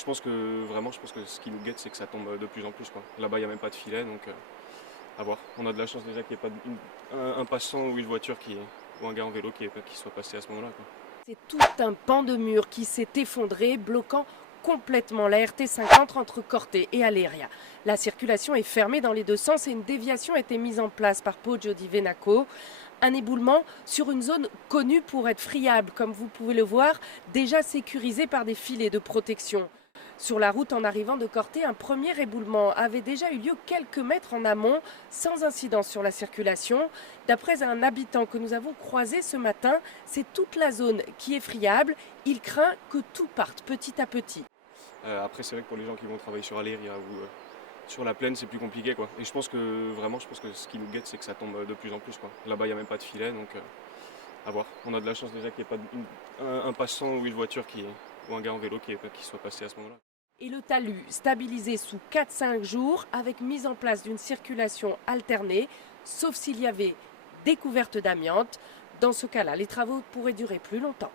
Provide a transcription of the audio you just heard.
je pense que vraiment, ce qui nous guette, c'est que ça tombe de plus en plus, quoi. Là-bas, il n'y a même pas de filet, donc à voir. On a de la chance déjà qu'il n'y ait pas un passant ou une voiture ou un gars en vélo qui soit passé à ce moment-là, quoi. C'est tout un pan de mur qui s'est effondré, bloquant complètement la RT50 entre Corté et Aléria. La circulation est fermée dans les deux sens et une déviation a été mise en place par Poggio di Venaco. Un éboulement sur une zone connue pour être friable, comme vous pouvez le voir, déjà sécurisée par des filets de protection. Sur la route en arrivant de Corté, un premier éboulement avait déjà eu lieu quelques mètres en amont, sans incidence sur la circulation. D'après un habitant que nous avons croisé ce matin, c'est toute la zone qui est friable. Il craint que tout parte petit à petit. Après, c'est vrai que pour les gens qui vont travailler sur Aléria ou sur la plaine, c'est plus compliqué, quoi. Et je pense que ce qui nous guette, c'est que ça tombe de plus en plus, quoi. Là-bas, il n'y a même pas de filet, donc à voir. On a de la chance déjà qu'il n'y ait pas un passant ou une voiture ou un gars en vélo qui soit passé à ce moment-là. Et le talus stabilisé sous 4-5 jours avec mise en place d'une circulation alternée, sauf s'il y avait découverte d'amiante. Dans ce cas-là, les travaux pourraient durer plus longtemps.